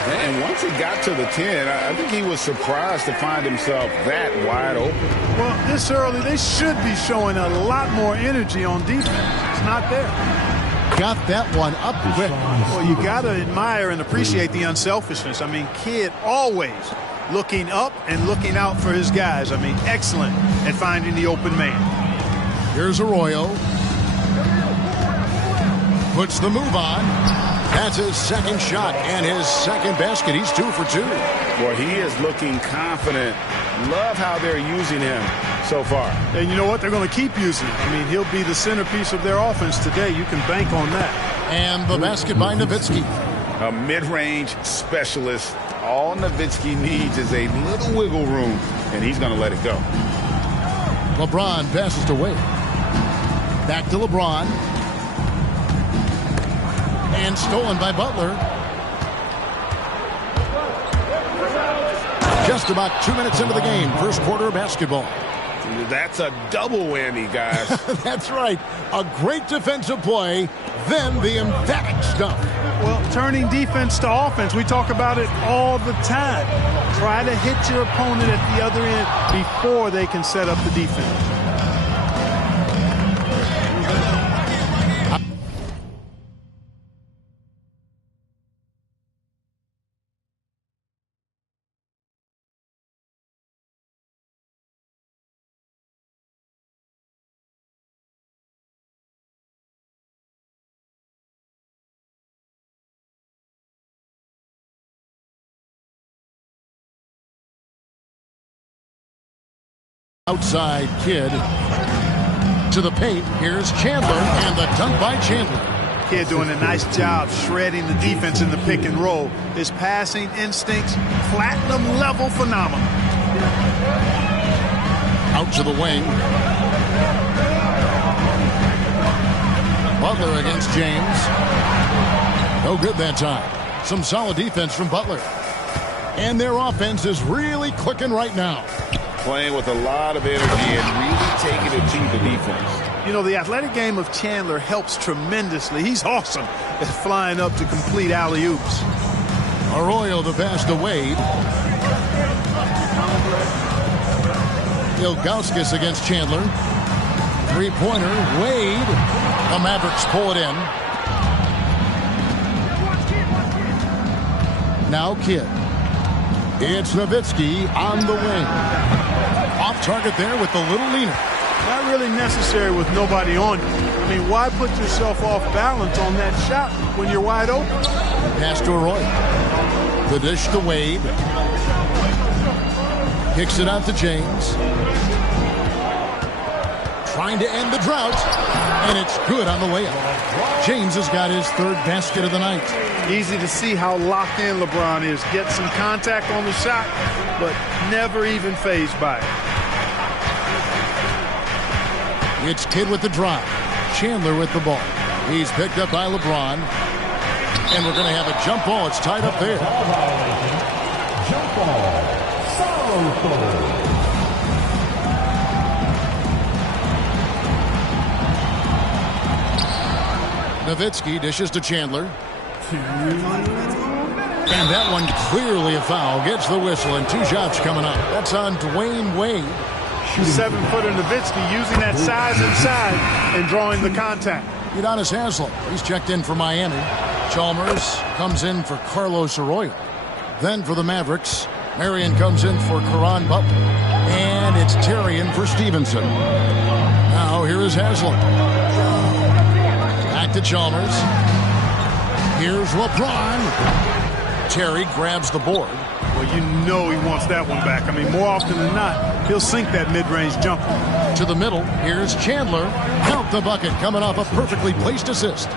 And once he got to the 10, I think he was surprised to find himself that wide open. Well, this early, they should be showing a lot more energy on defense. It's not there. Got that one up quick. Well, you got to admire and appreciate the unselfishness. I mean, Kidd always looking up and looking out for his guys. I mean, excellent at finding the open man. Here's Arroyo. Puts the move on. That's his second shot and his second basket. He's 2 for 2. Boy, he is looking confident. Love how they're using him so far. And you know what? They're going to keep using him. I mean, he'll be the centerpiece of their offense today. You can bank on that. And the basket by Nowitzki. A mid-range specialist. All Nowitzki needs is a little wiggle room, and he's going to let it go. LeBron passes to Wade. Back to LeBron. And stolen by Butler. Just about 2 minutes into the game. First quarter of basketball. That's a double whammy, guys. That's right. A great defensive play, then the emphatic stuff. Well, turning defense to offense, we talk about it all the time. Try to hit your opponent at the other end before they can set up the defense. Outside Kidd to the paint. Here's Chandler, and the dunk by Chandler. Kidd doing a nice job shredding the defense in the pick and roll. His passing instincts, platinum level phenomenal. Out to the wing. Butler against James. No good that time. Some solid defense from Butler. And their offense is really clicking right now. Playing with a lot of energy and really taking it to the defense. You know, the athletic game of Chandler helps tremendously. He's awesome at flying up to complete alley-oops. Arroyo the pass to Wade. Ilgauskas against Chandler. Three-pointer, Wade. The Mavericks pull it in. Now Kidd. It's Nowitzki on the wing. Off target there with the little leaner. Not really necessary with nobody on you. I mean, why put yourself off balance on that shot when you're wide open? Pass to Arroyo. The dish to Wade. Kicks it out to James. Trying to end the drought. And it's good on the way up. James has got his third basket of the night. Easy to see how locked in LeBron is. Get some contact on the shot, but never even fazed by it. It's Kidd with the drive. Chandler with the ball. He's picked up by LeBron. And we're going to have a jump ball. It's tied up there. Jump ball. Nowitzki dishes to Chandler. And that one clearly a foul. Gets the whistle and 2 shots coming up. That's on Dwayne Wade. 7-footer Nowitzki using that size inside and drawing the contact. Udonis Haslem. He's checked in for Miami. Chalmers comes in for Carlos Arroyo. Then for the Mavericks, Marion comes in for Caron Butler. And it's Terry in for Stevenson. Now here is Haslem. Back to Chalmers. Here's LeBron. Terry grabs the board. Well, you know he wants that one back. I mean, more often than not, he'll sink that mid-range jumper. To the middle, here's Chandler. Count the bucket, coming off a perfectly placed assist.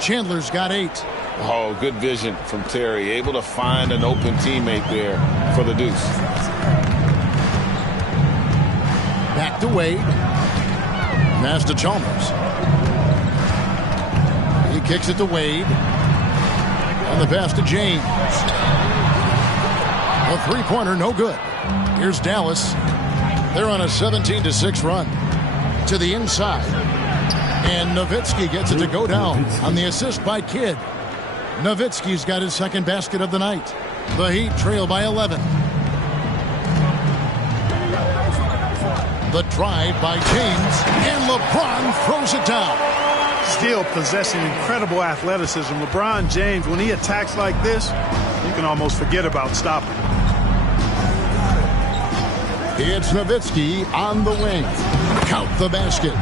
Chandler's got 8. Oh, good vision from Terry. Able to find an open teammate there for the deuce. Back to Wade. Pass to Chalmers. He kicks it to Wade. And the pass to James. A three-pointer, no good. Here's Dallas. They're on a 17-6 run. To the inside. And Nowitzki gets it to go down on the assist by Kidd. Nowitzki's got his second basket of the night. The Heat trail by 11. The drive by James, and LeBron throws it down. Still possessing incredible athleticism. LeBron James, when he attacks like this, you can almost forget about stopping. It's Nowitzki on the wing. Count the basket.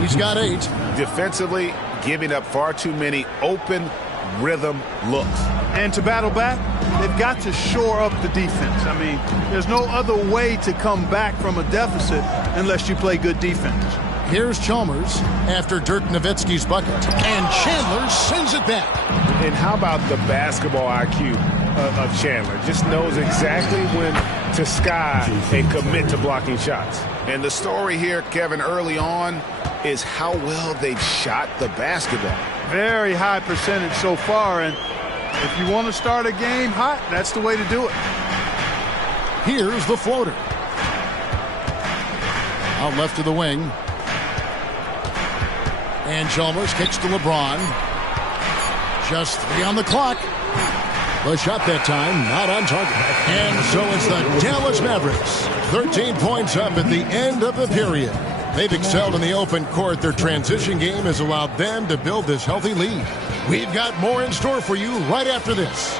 He's got 8. Defensively, giving up far too many open rhythm looks. And to battle back, they've got to shore up the defense. I mean, there's no other way to come back from a deficit unless you play good defense. Here's Chalmers after Dirk Nowitzki's bucket. And Chandler sends it back. And how about the basketball IQ of Chandler? Just knows exactly when to sky and commit to blocking shots. And the story here, Kevin, early on is how well they've shot the basketball. Very high percentage so far, and if you want to start a game hot, that's the way to do it. Here's the floater. Out left to the wing. And Chalmers kicks to LeBron. Just 3 on the clock. The shot that time, not on target. And so it's the Dallas Mavericks. 13 points up at the end of the period. They've excelled in the open court. Their transition game has allowed them to build this healthy lead. We've got more in store for you right after this.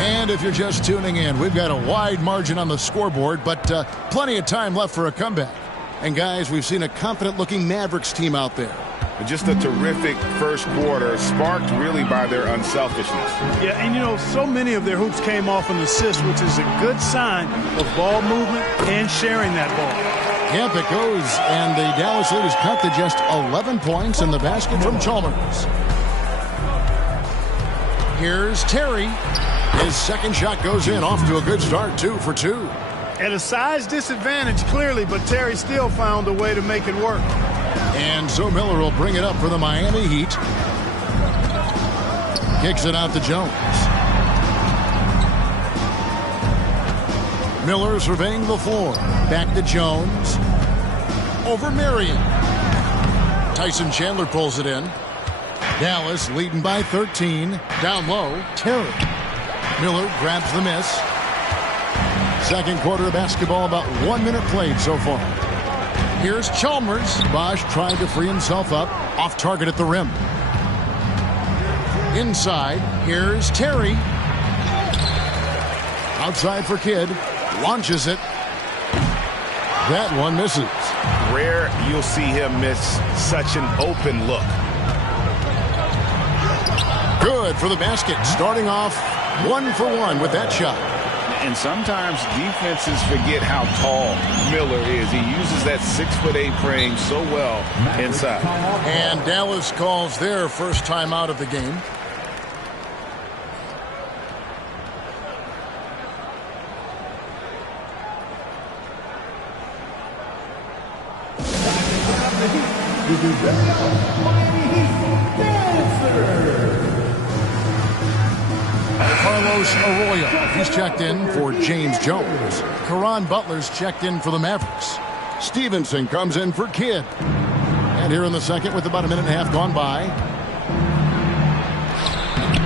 And if you're just tuning in, we've got a wide margin on the scoreboard, but plenty of time left for a comeback. And guys, we've seen a confident-looking Mavericks team out there. Just a terrific first quarter, sparked really by their unselfishness. Yeah, and you know, so many of their hoops came off an assist, which is a good sign of ball movement and sharing that ball. Yep, it goes, and the Dallas lead is cut to just 11 points in the basket from Chalmers. Here's Terry. His second shot goes in, off to a good start, 2 for 2. At a size disadvantage, clearly, but Terry still found a way to make it work. And so Miller will bring it up for the Miami Heat. Kicks it out to Jones. Miller surveying the floor. Back to Jones. Over Marion. Tyson Chandler pulls it in. Dallas leading by 13. Down low, Terry. Miller grabs the miss. Second quarter of basketball, about 1 minute played so far. Here's Chalmers. Bosch trying to free himself up. Off target at the rim. Inside, here's Terry. Outside for Kidd. Launches it. That one misses. Rare you'll see him miss such an open look. Good for the basket. Starting off 1 for 1 with that shot. And sometimes defenses forget how tall Miller is. He uses that 6'8" frame so well inside. And Dallas calls their first time out of the game. Carlos Arroyo, he's checked in for James Jones. Caron Butler's checked in for the Mavericks. Stevenson comes in for Kidd. And here in the second with about a minute and a half gone by.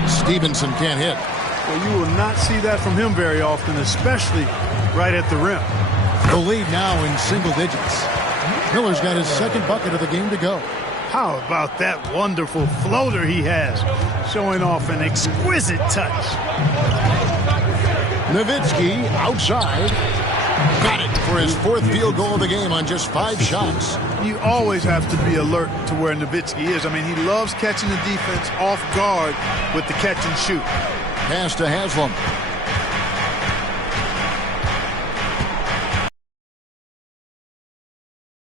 Stevenson can't hit. Well, you will not see that from him very often, especially right at the rim. The lead now in single digits. Miller's got his second bucket of the game to go. How about that wonderful floater he has, showing off an exquisite touch. Nowitzki outside. Got it for his fourth field goal of the game on just 5 shots. You always have to be alert to where Nowitzki is. I mean, he loves catching the defense off guard with the catch and shoot. Pass to Haslam.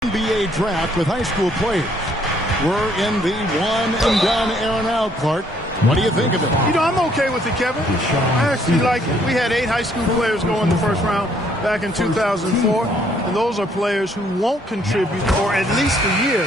NBA draft with high school players. We're in the one and done Aaron Alcart. What do you think of it? You know, I'm okay with it, Kevin. I actually like it. We had 8 high school players go in the first round back in 2004, and those are players who won't contribute for at least a year.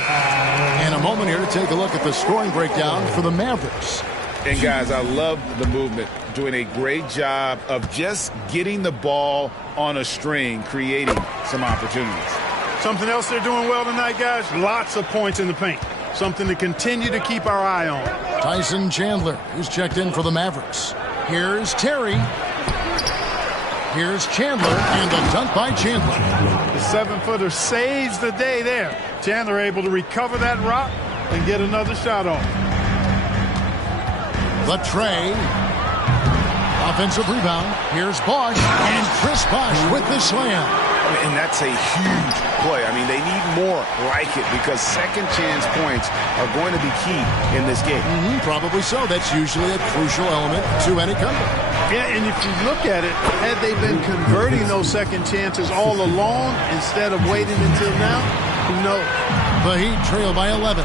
In a moment here to take a look at the scoring breakdown for the Mavericks. And guys, I love the movement. Doing a great job of just getting the ball on a string, creating some opportunities. Something else they're doing well tonight, guys, lots of points in the paint. Something to continue to keep our eye on. Tyson Chandler, who's checked in for the Mavericks. Here's Terry. Here's Chandler, and a dunk by Chandler. The 7-footer saves the day there. Chandler able to recover that rock and get another shot off. The tray. Offensive rebound. Here's Bosh, and Chris Bosh with the slam. And that's a huge play. I mean, they need more like it because second chance points are going to be key in this game. Probably so. That's usually a crucial element to any comeback. Yeah, and if you look at it, had they been converting those second chances all along instead of waiting until now, who knows? The Heat trail by 11.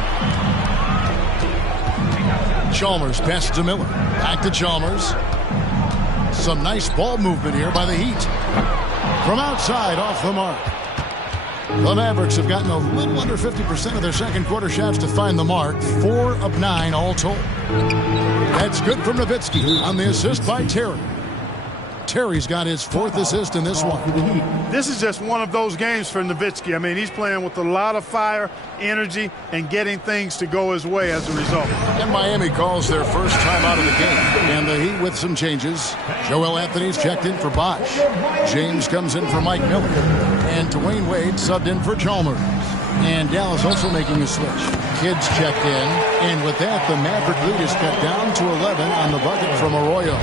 Chalmers passes to Miller. Back to Chalmers. Some nice ball movement here by the Heat. From outside, off the mark. The Mavericks have gotten a little under 50% of their second quarter shots to find the mark. 4 of 9 all told. That's good from Nowitzki on the assist by Terry. Terry's got his 4th assist in this one. This is just one of those games for Nowitzki. I mean, he's playing with a lot of fire, energy, and getting things to go his way as a result. And Miami calls their first time out of the game. And the Heat with some changes. Joel Anthony's checked in for Bosh. James comes in for Mike Miller. And Dwayne Wade subbed in for Chalmers. And Dallas also making a switch. Kids checked in. And with that, the Maverick lead is cut down to 11 on the bucket from Arroyo.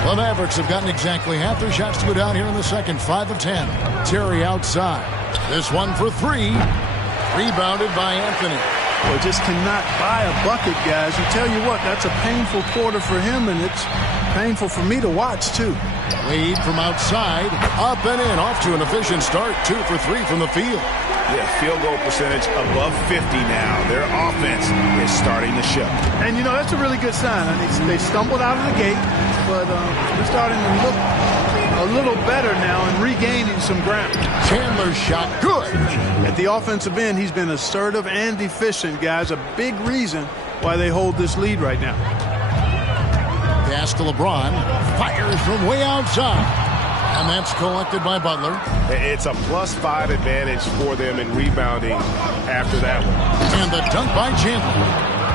The Mavericks have gotten exactly half their shots to go down here in the second. 5 of 10. Terry outside. This one for 3. Rebounded by Anthony. Well, just cannot buy a bucket, guys. I tell you what, that's a painful quarter for him, and it's painful for me to watch, too. Wade from outside. Up and in. Off to an efficient start. 2 for 3 from the field. Yeah, field goal percentage above 50 now. Their offense is starting to show. And, you know, that's a really good sign. I mean, they stumbled out of the gate, but they're starting to look a little better now and regaining some ground. Chandler's shot good. At the offensive end, he's been assertive and efficient, guys. A big reason why they hold this lead right now. Pass to LeBron. Fires from way outside. And that's collected by Butler. It's a +5 advantage for them in rebounding after that one. And the dunk by Chandler.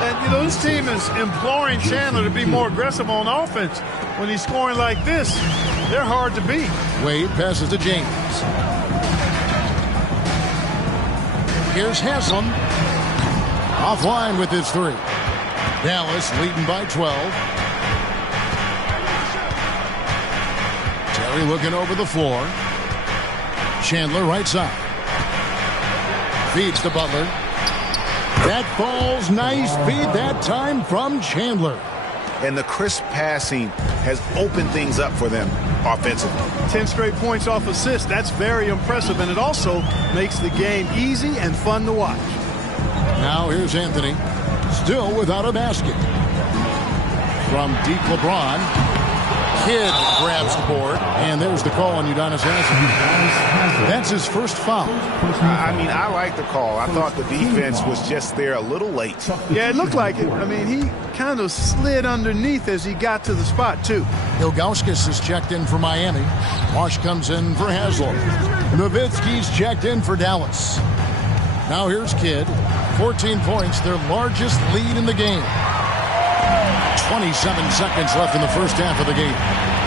And, you know, this team is imploring Chandler to be more aggressive on offense. When he's scoring like this, they're hard to beat. Wade passes to James. Here's Haslam. Offline with his 3. Dallas leading by 12. Terry looking over the floor. Chandler right side. Feeds to Butler. That falls. Nice feed that time from Chandler. And the crisp passing has opened things up for them offensively. 10 straight points off assists. That's very impressive, and it also makes the game easy and fun to watch. Now here's Anthony. Still without a basket. From deep LeBron. Kidd grabs the board, and there's the call on Udonis Haslem. That's his first foul. I mean, I like the call. I thought the defense was just there a little late. Yeah, it looked like it. I mean, he kind of slid underneath as he got to the spot, too. Ilgauskas is checked in for Miami. Bosh comes in for Haslem. Nowitzki's checked in for Dallas. Now here's Kidd. 14 points, their largest lead in the game. 27 seconds left in the first half of the game.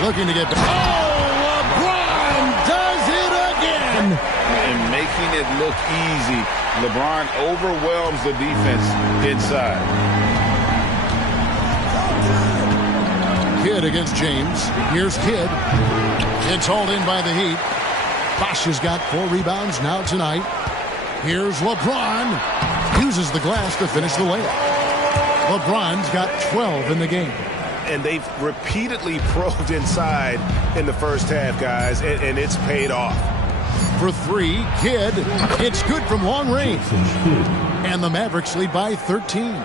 Looking to get back. Oh, LeBron does it again! And making it look easy. LeBron overwhelms the defense inside. Kidd against James. Here's Kidd. Kidd's hauled in by the Heat. Bosh has got 4 rebounds now tonight. Here's LeBron. Uses the glass to finish the layup. LeBron's got 12 in the game. And they've repeatedly probed inside in the first half, guys, and it's paid off. For 3, Kidd. It's good from long range. And the Mavericks lead by 13.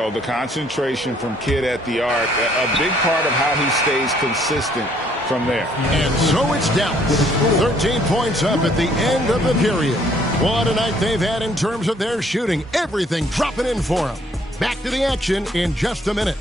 Oh, the concentration from Kidd at the arc, a big part of how he stays consistent from there. And so it's Dallas. 13 points up at the end of the period. What a night they've had in terms of their shooting. Everything dropping in for them. Back to the action in just a minute.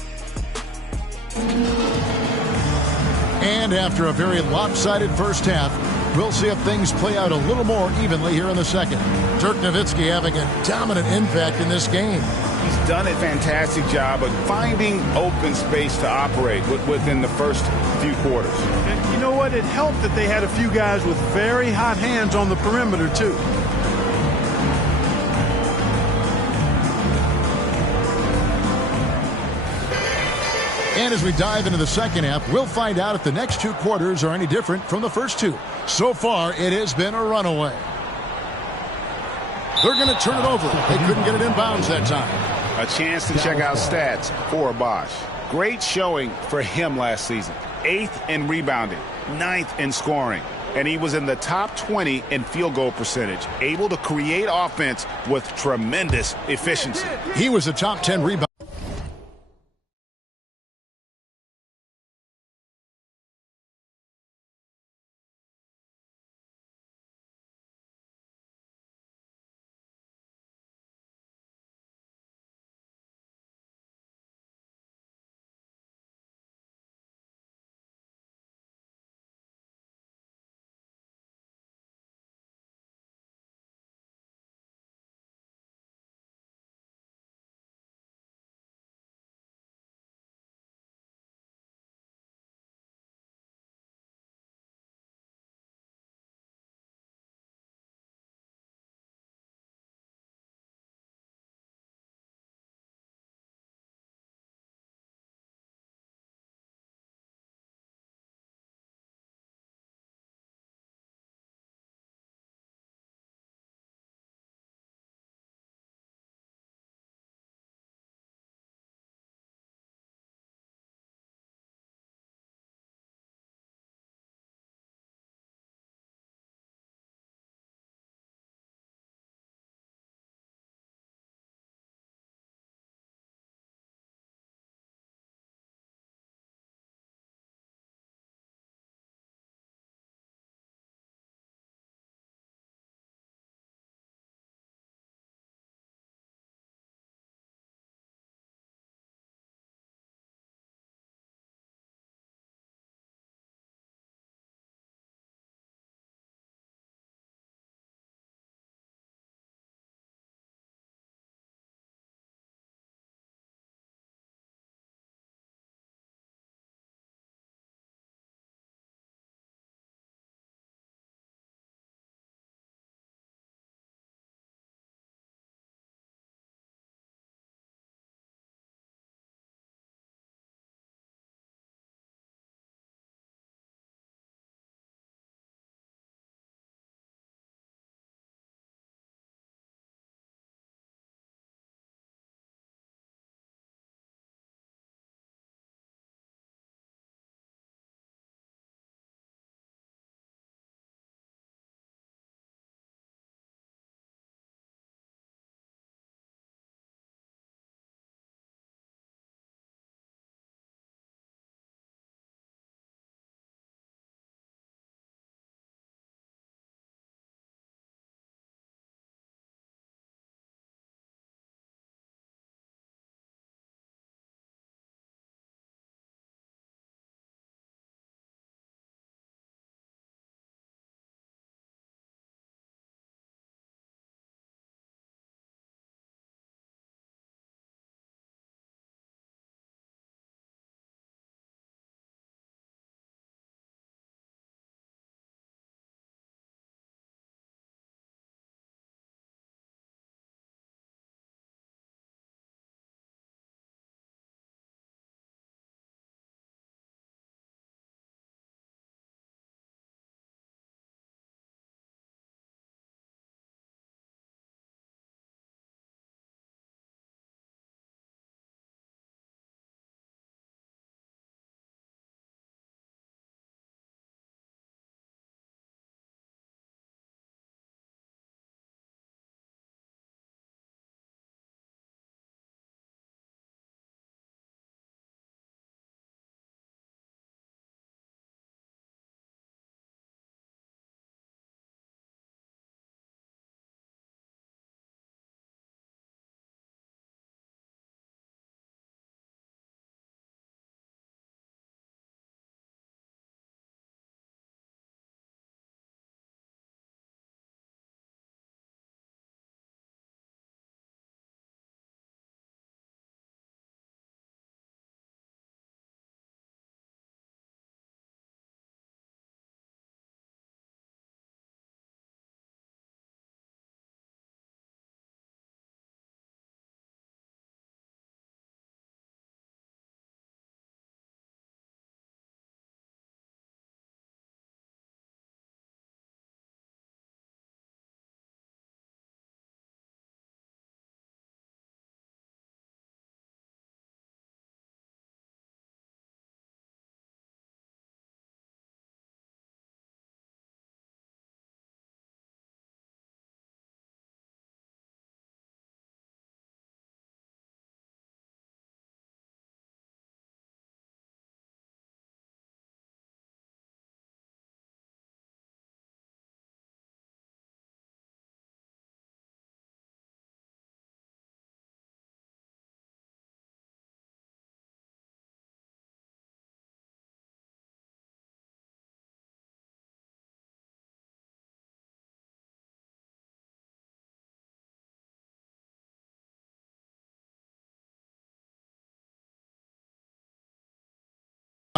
And after a very lopsided first half, we'll see if things play out a little more evenly here in the second. Dirk Nowitzki having a dominant impact in this game. He's done a fantastic job of finding open space to operate within the first few quarters. And you know what? It helped that they had a few guys with very hot hands on the perimeter, too. And as we dive into the second half, we'll find out if the next two quarters are any different from the first two. So far, it has been a runaway. They're going to turn it over. They couldn't get it in bounds that time. A chance to check out stats for Bosh. Great showing for him last season. 8th in rebounding, 9th in scoring. And he was in the top 20 in field goal percentage, able to create offense with tremendous efficiency. He was a top 10 rebounder.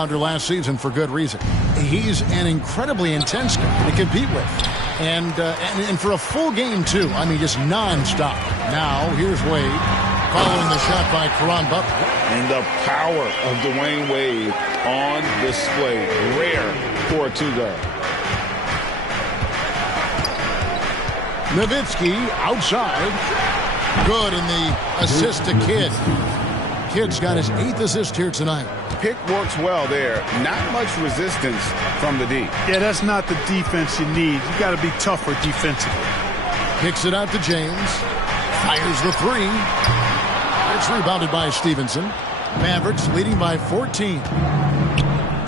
last season for good reason. He's an incredibly intense guy to compete with. And for a full game, too. I mean, just nonstop. Now, here's Wade following the shot by Caron Butler. And the power of Dwayne Wade on display. Rare for a two-guard. Nowitzki outside. Good in the assist to Kidd. Kidd's got his 8th assist here tonight. Pick works well there. Not much resistance from the D. Yeah, that's not the defense you need. You got to be tougher defensively. Kicks it out to James. Fires the three. It's rebounded by Stevenson. Mavericks leading by 14.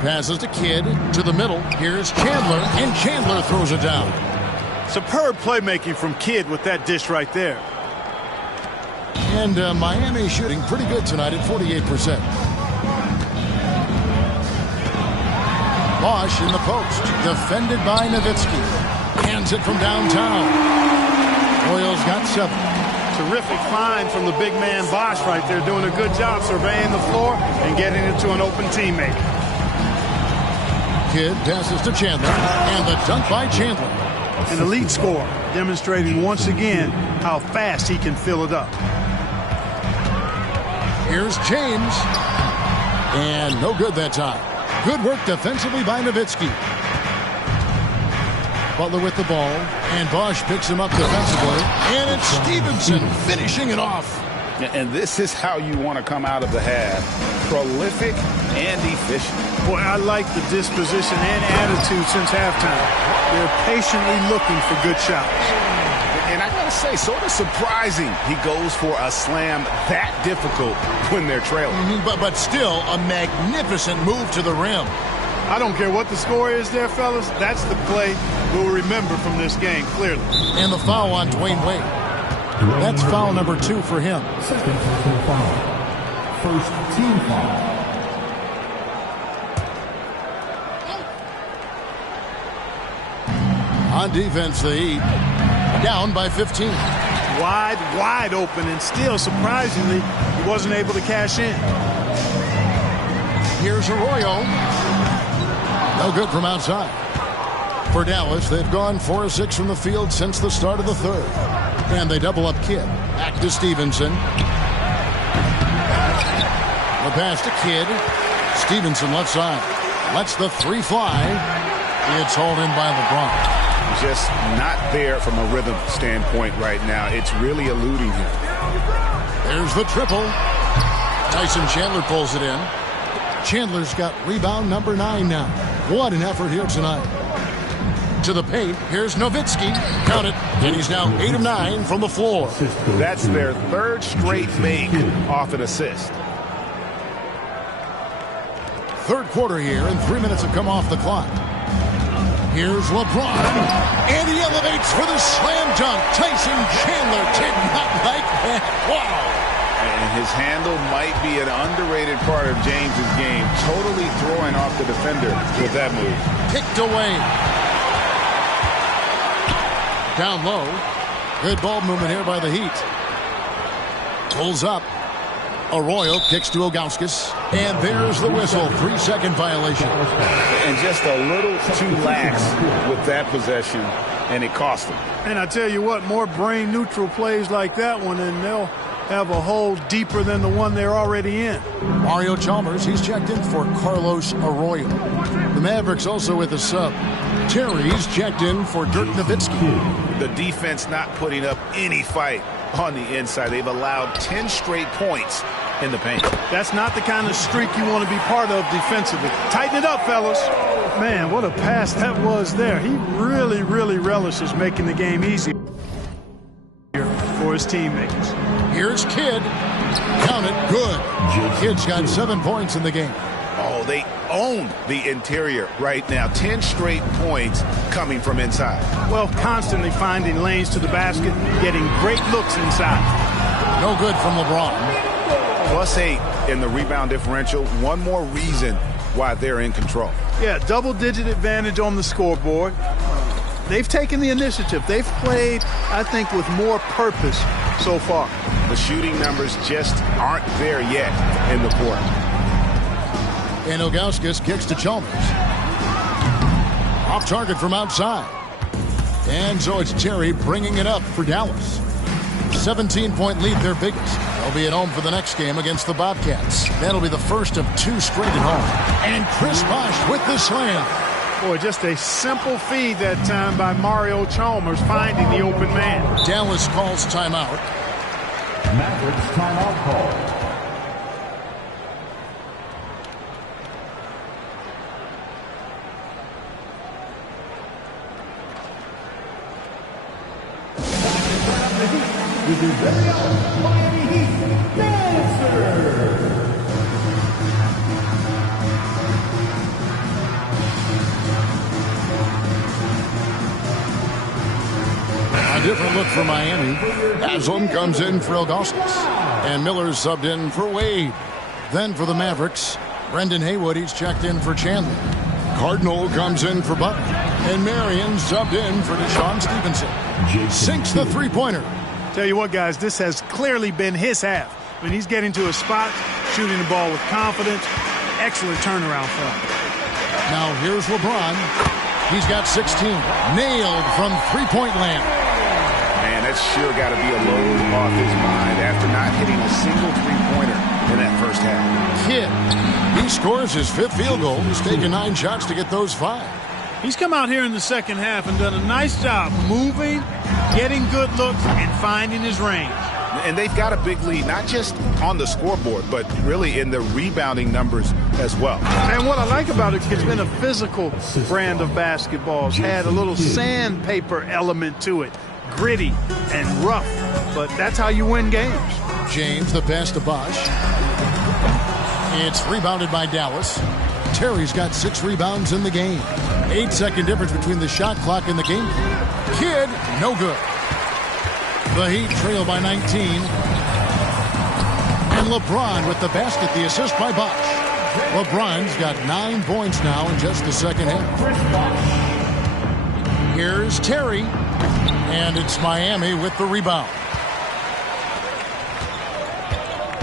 Passes to Kidd to the middle. Here's Chandler, and Chandler throws it down. Superb playmaking from Kidd with that dish right there. And Miami shooting pretty good tonight at 48%. Bosch in the post, defended by Nowitzki. Hands it from downtown. Royals got 7. Terrific find from the big man Bosch right there, doing a good job surveying the floor and getting it to an open teammate. Kidd passes to Chandler, and the dunk by Chandler. An elite scorer, demonstrating once again how fast he can fill it up. Here's James. And no good that time. Good work defensively by Nowitzki. Butler with the ball. And Bosch picks him up defensively. And it's Stevenson finishing it off. And this is how you want to come out of the half. Prolific and efficient. Boy, I like the disposition and attitude since halftime. They're patiently looking for good shots. And I got to say, sort of surprising he goes for a slam that difficult when they're trailing. But still a magnificent move to the rim. I don't care what the score is there, fellas. That's the play we'll remember from this game, clearly. And the foul on Dwayne Wade. That's foul number 2 for him. Second team foul. First team foul. On defense, the Heat down by 15. Wide open, and still, surprisingly, he wasn't able to cash in. Here's Arroyo. No good from outside. For Dallas, they've gone 4 of 6 from the field since the start of the third. And they double up Kidd. Back to Stevenson. The pass to Kidd. Stevenson left side. Lets the 3 fly. It's hauled in by LeBron. Just not there from a rhythm standpoint right now. It's really eluding him. There's the triple. Tyson Chandler pulls it in. Chandler's got rebound number 9 now. What an effort here tonight. To the paint. Here's Nowitzki. Count it. And he's now 8 of 9 from the floor. That's their 3rd straight make off an assist. Third quarter here, and 3 minutes have come off the clock. Here's LeBron. And he elevates for the slam dunk. Tyson Chandler did not like that. Wow. And his handle might be an underrated part of James's game. Totally throwing off the defender with that move. Picked away. Down low. Good ball movement here by the Heat. Pulls up. Arroyo kicks to Ilgauskas. And there's the whistle. 3-second violation. And just a little too lax with that possession, and it cost him. And I tell you what, more brain-neutral plays like that one, and they'll have a hole deeper than the one they're already in. Mario Chalmers, he's checked in for Carlos Arroyo. The Mavericks also with a sub. Terry's checked in for Dirk Nowitzki. The defense not putting up any fight on the inside. They've allowed 10 straight points in the paint. That's not the kind of streak you want to be part of defensively. Tighten it up, fellas. Man, what a pass that was there. He really relishes making the game easier for his teammates. Here's Kidd. Count it. Good. Kidd's got 7 points in the game. Oh, they own the interior right now. 10 straight points coming from inside. Well, constantly finding lanes to the basket, getting great looks inside. No good from LeBron. +8 in the rebound differential. One more reason why they're in control. Yeah, double-digit advantage on the scoreboard. They've taken the initiative. They've played, I think, with more purpose so far. The shooting numbers just aren't there yet in the fourth. And Ilgauskas kicks to Chalmers. Off target from outside. And so it's Terry bringing it up for Dallas. 17-point lead, their biggest. They'll be at home for the next game against the Bobcats. That'll be the first of 2 straight at home. And Chris Bosh with the slam. Boy, just a simple feed that time by Mario Chalmers finding the open man. Dallas calls timeout. Mavericks timeout call. With your very own Miami Heat dancer. A different look for Miami. Haslam comes in for Ilgauskas. And Miller's subbed in for Wade. Then for the Mavericks, Brendan Haywood, he's checked in for Chandler. Cardinal comes in for Butler. And Marion subbed in for Deshaun Stevenson. Sinks the three-pointer. Tell you what, guys, this has clearly been his half. I mean, he's getting to a spot, shooting the ball with confidence. Excellent turnaround for him. Now here's LeBron. He's got 16. Nailed from three-point land. Man, that's sure got to be a load off his mind after not hitting a single three-pointer in that first half. Kidd, he scores his 5th field goal. He's taken 9 shots to get those 5. He's come out here in the second half and done a nice job moving, getting good looks, and finding his range. And they've got a big lead, not just on the scoreboard, but really in the rebounding numbers as well. And what I like about it, it's been a physical brand of basketball. It's had a little sandpaper element to it, gritty and rough, but that's how you win games. James, the pass to Bosh. It's rebounded by Dallas. Terry's got 6 rebounds in the game. 8-second difference between the shot clock and the game. Kidd, no good. The Heat trail by 19. And LeBron with the basket, the assist by Bosh. LeBron's got 9 points now in just the second half. Here's Terry. And it's Miami with the rebound.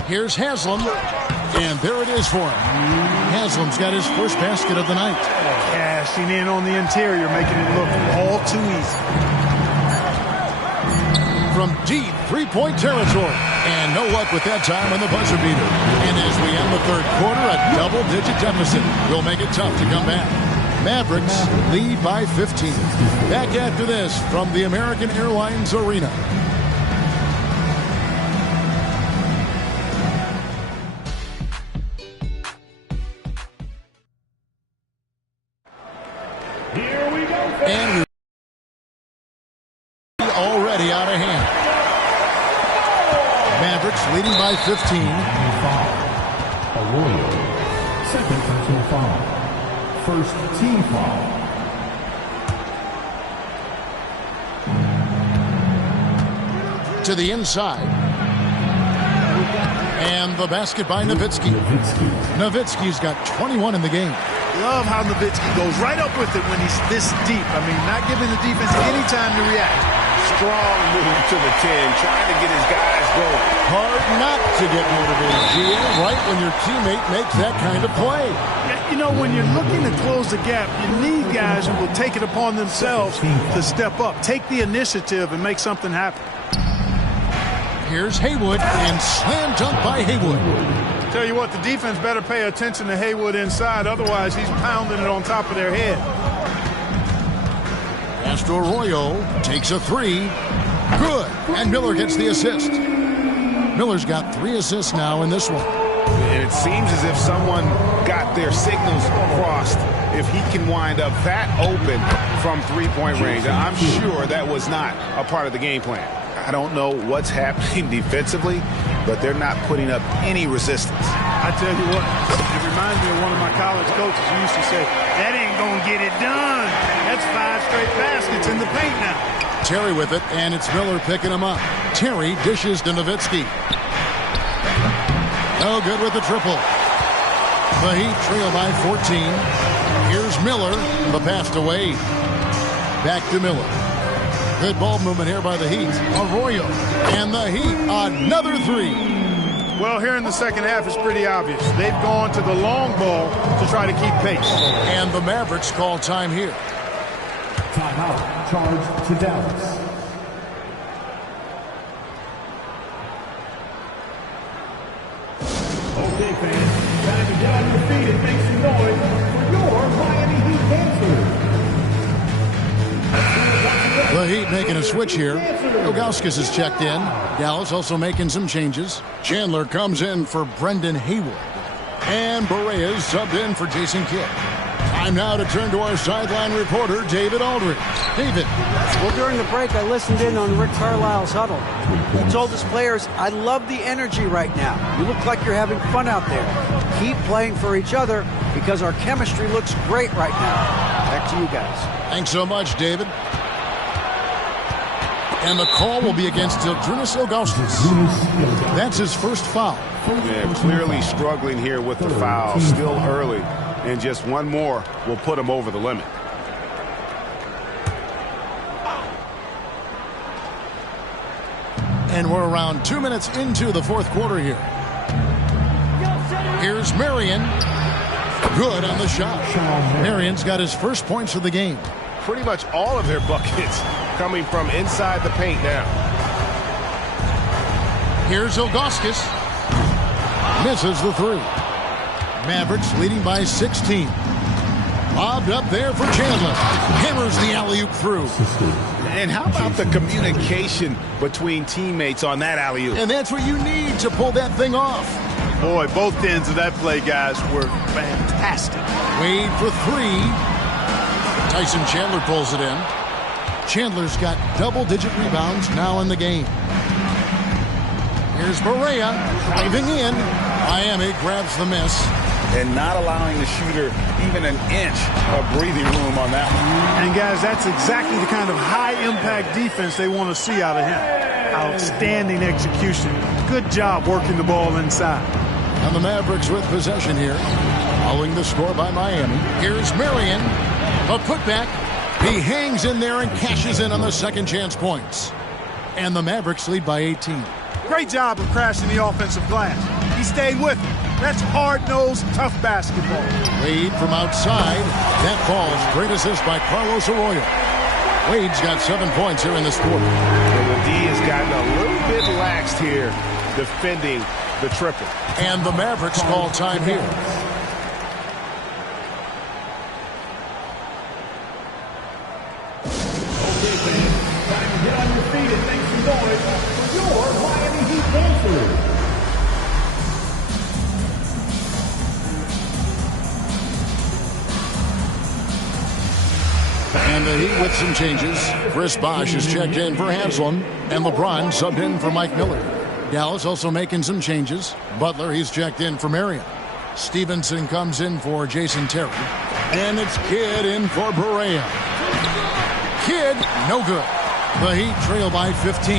Here's Haslam. And there it is for him. Haslam's got his first basket of the night. Cashing in on the interior, making it look all too easy. From deep three-point territory. And no luck with that time on the buzzer beater. And as we end the third quarter, a double-digit deficit will make it tough to come back. Mavericks lead by 15. Back after this from the American Airlines Arena. Here we go. And we're already out of hand. Mavericks leading by 15. Arroyo. Second personal foul. First team foul. To the inside. And the basket by Nowitzki. Nowitzki's got 21 in the game. Love how Nowitzki goes right up with it when he's this deep. I mean, not giving the defense any time to react. Strong move to the 10, trying to get his guys going. Hard not to get motivated, GM, right when your teammate makes that kind of play. You know, when you're looking to close the gap, you need guys who will take it upon themselves to step up, take the initiative, and make something happen. Here's Haywood, and slam dunk by Haywood. Tell you what, the defense better pay attention to Haywood inside, otherwise he's pounding it on top of their head. Castro Arroyo takes a 3. Good. And Miller gets the assist. Miller's got 3 assists now in this one. And it seems as if someone got their signals crossed if he can wind up that open from three-point range. I'm sure that was not a part of the game plan. I don't know what's happening defensively, but they're not putting up any resistance. I tell you what, it reminds me of one of my college coaches who used to say, that ain't going to get it done. That's 5 straight baskets in the paint now. Terry with it, and it's Miller picking him up. Terry dishes to Nowitzki. No good with the triple. The Heat trail by 14. Here's Miller, the pass to Wade. Back to Miller. Good ball movement here by the Heat. Arroyo, and the Heat, another 3. Well, here in the second half, it's pretty obvious. They've gone to the long ball to try to keep pace. And the Mavericks call time here. Timeout. Charge to Dallas. Okay, fans. Time to get on your feet and make some noise for your Miami Heat dancers. The Heat making a switch here. Ilgauskas is checked in. Dallas also making some changes. Chandler comes in for Brendan Haywood. And Barea is subbed in for Jason Kidd. Time now to turn to our sideline reporter, David Aldridge. David. Well, during the break, I listened in on Rick Carlisle's huddle. He told his players, I love the energy right now. You look like you're having fun out there. Keep playing for each other because our chemistry looks great right now. Back to you guys. Thanks so much, David. And the call will be against Zydrunas Ilgauskas. That's his first foul. Yeah, clearly struggling here with the foul. Still early. And just one more will put him over the limit. And we're around 2 minutes into the fourth quarter here. Here's Marion. Good on the shot. Marion's got his first points of the game. Pretty much all of their buckets coming from inside the paint now. Here's Ilgauskas. Misses the three. Mavericks leading by 16. Lobbed up there for Chandler. Hammers the alley-oop through. And how about the communication between teammates on that alley-oop? And that's what you need to pull that thing off. Boy, both ends of that play, guys, were fantastic. Wade for three. Tyson Chandler pulls it in. Chandler's got double-digit rebounds now in the game. Here's Barea driving in. Miami grabs the miss. And not allowing the shooter even an inch of breathing room on that one. And, guys, that's exactly the kind of high-impact defense they want to see out of him. Outstanding execution. Good job working the ball inside. And the Mavericks with possession here. Following the score by Miami. Here's Marion. A putback. He hangs in there and cashes in on the second chance points. And the Mavericks lead by 18. Great job of crashing the offensive glass. He stayed with him. That's hard-nosed, tough basketball. Wade from outside. That falls. Great assist by Carlos Arroyo. Wade's got 7 points here in this quarter. And the D has gotten a little bit laxed here defending the triple. And the Mavericks call time here. Okay, fans. Time to get on your feet and make some noise for your Miami Heat dancers. And the Heat with some changes. Chris Bosh is checked in for Haslam. And LeBron subbed in for Mike Miller. Dallas also making some changes. Butler, he's checked in for Marion. Stevenson comes in for Jason Terry. And it's Kidd in for Barea. Kidd, no good. The Heat trail by 15.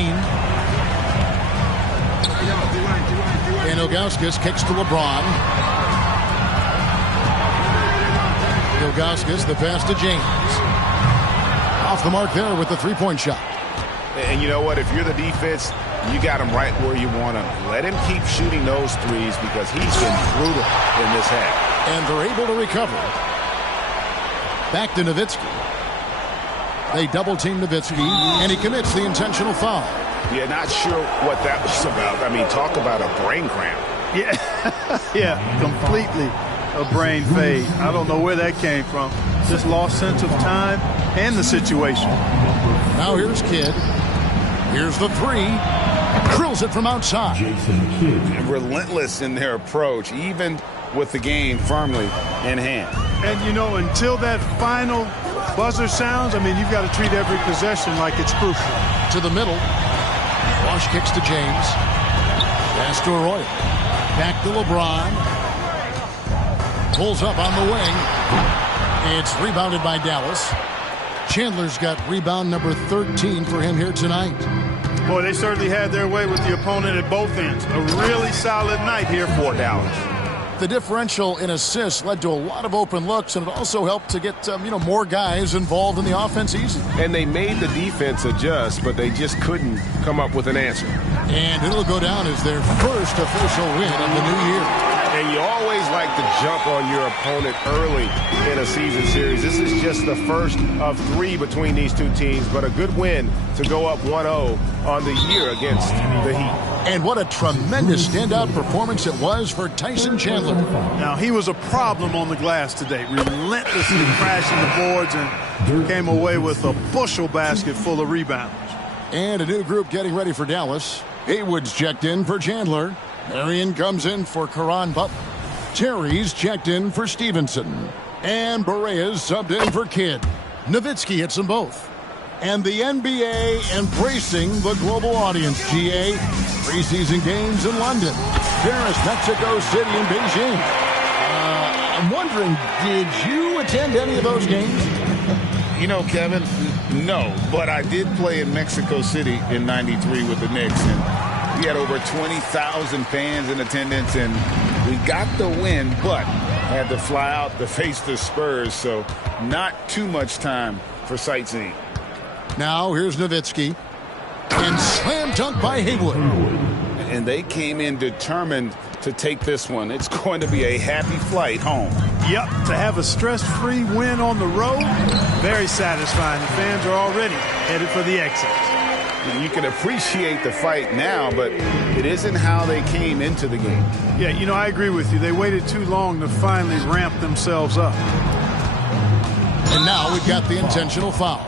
And Ilgauskas kicks to LeBron. Ilgauskas, the pass to James. Off the mark there with the three-point shot. And you know what? If you're the defense, you got him right where you want him. Let him keep shooting those threes because he's been brutal in this half. And they're able to recover. Back to Nowitzki. They double-team Nowitzki, and he commits the intentional foul. Yeah, not sure what that was about. I mean, talk about a brain cramp. Yeah, completely a brain fade. I don't know where that came from. Just lost sense of time and the situation. Now here's Kidd. Here's the three. Drills it from outside. Jason Kidd. And relentless in their approach, even with the game firmly in hand. And, you know, until that final buzzer sounds, I mean, you've got to treat every possession like it's crucial. To the middle. Bosh kicks to James. Pass to Arroyo. Back to LeBron. Pulls up on the wing. It's rebounded by Dallas. Chandler's got rebound number 13 for him here tonight. Boy, they certainly had their way with the opponent at both ends. A really solid night here for Dallas. The differential in assists led to a lot of open looks, and it also helped to get more guys involved in the offense easy. And they made the defense adjust, but they just couldn't come up with an answer. And it'll go down as their first official win of the new year. And you always like to jump on your opponent early in a season series. This is just the first of 3 between these two teams, but a good win to go up 1-0 on the year against the Heat. And what a tremendous standout performance it was for Tyson Chandler. Now, he was a problem on the glass today, relentlessly crashing the boards and came away with a bushel basket full of rebounds. And a new group getting ready for Dallas. Haywood's checked in for Chandler. Marion comes in for Caron Butler. Terry's checked in for Stevenson. And Barea's subbed in for Kidd. Nowitzki hits them both. And the NBA embracing the global audience, GA. Preseason games in London, Paris, Mexico City, and Beijing. I'm wondering, did you attend any of those games? You know, Kevin, no. But I did play in Mexico City in '93 with the Knicks. And we had over 20,000 fans in attendance. And we got the win, but had to fly out to face the Spurs. So not too much time for sightseeing. Now here's Nowitzki. And slam dunk by Haywood. And they came in determined to take this one. It's going to be a happy flight home. Yep, to have a stress-free win on the road, very satisfying. The fans are already headed for the exit. You can appreciate the fight now, but it isn't how they came into the game. Yeah, I agree with you. They waited too long to finally ramp themselves up. And now we've got the intentional foul.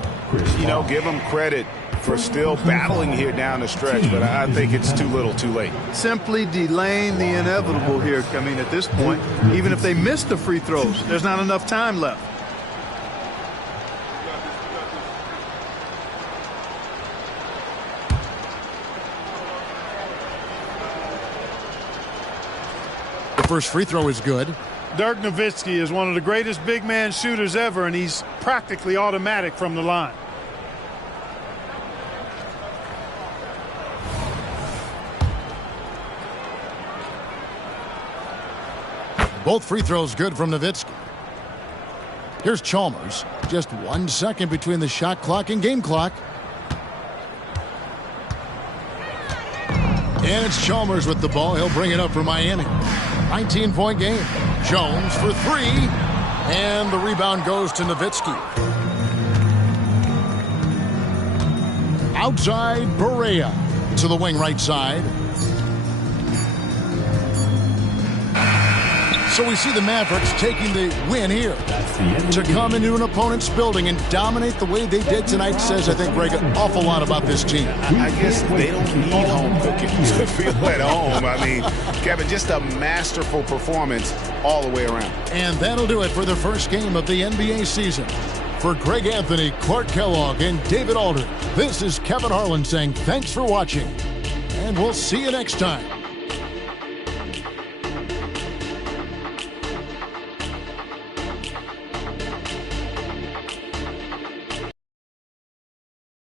Give them credit for still battling here down the stretch, but I think it's too little too late. Simply delaying the inevitable here. At this point, even if they miss the free throws, there's not enough time left. The first free throw is good. Dirk Nowitzki is one of the greatest big man shooters ever, and he's practically automatic from the line. Both free throws good from Nowitzki. Here's Chalmers. Just 1 second between the shot clock and game clock. And it's Chalmers with the ball. He'll bring it up for Miami. 19-point game. Jones for 3. And the rebound goes to Nowitzki. Outside, Barea to the wing right side. So we see the Mavericks taking the win here. To come into an opponent's building and dominate the way they did tonight says, I think, Greg, an awful lot about this team. I guess they don't need home cooking to feel at home. I mean, Kevin, just a masterful performance all the way around. And that'll do it for the first game of the NBA season. For Greg Anthony, Clark Kellogg, and David Aldridge, this is Kevin Harlan saying thanks for watching. And we'll see you next time.